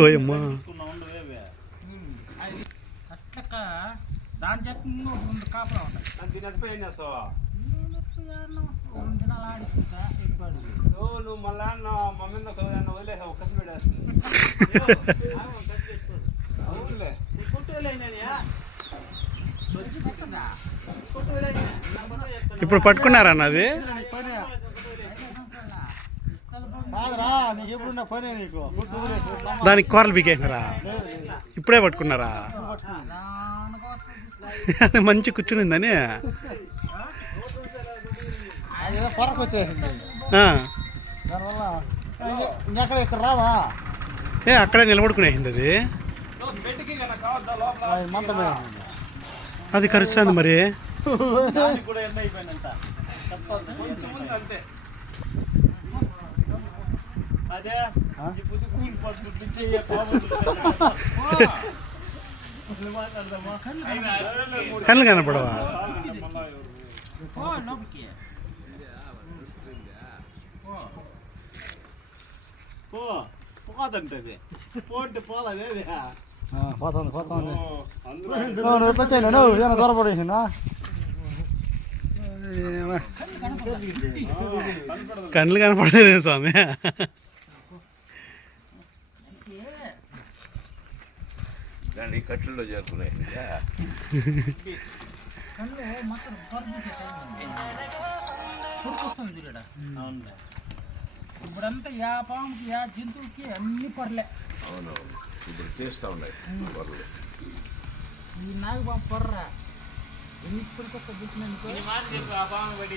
ఓయమ్మా అట్లా దాని చేత ముందు కాపలా ఉంటాయి దినాలు ఆడుకుంటా నువ్వు మళ్ళా మమ్మీ వదిలేసావు కసి పెట్టేస్తుంది ఇప్పుడు పట్టుకున్నారా అన్నది దానికి కూరలు పీకేసినారా ఇప్పుడే పట్టుకున్నారా అది మంచి కూర్చునిందని పొరకు వచ్చేసింది దానివల్ల ఇంకెక్కడ ఇక్కడ రావా అక్కడే నిలబడుకునేసింది అది మంతమే అది ఖర్చు మరి కూడా ఎన్న అయిపోయిందంట అంతే అదే కళ్ళు కనపడవా పోదంటది పోంటే పోలదే పోతుంది పోతుంది నువ్వు వచ్చాయి నువ్వు ఏమైనా దూరపడేసినా కళ్ళు కనపడలేదు స్వామి దాన్ని కట్టుల్లో చేరుకున్నాయి ఇప్పుడంతా యా పాముకి యా జంతువుకి అన్ని పొరలే. అవునవును ఇప్పుడు చేస్తూ ఉన్నాయి పొరలు. ఈ నాగపాము పొర్ర ఎన్ని ఇప్పటికొస్తా చూసినందుకు మాట చెప్పు ఆ పాము పడి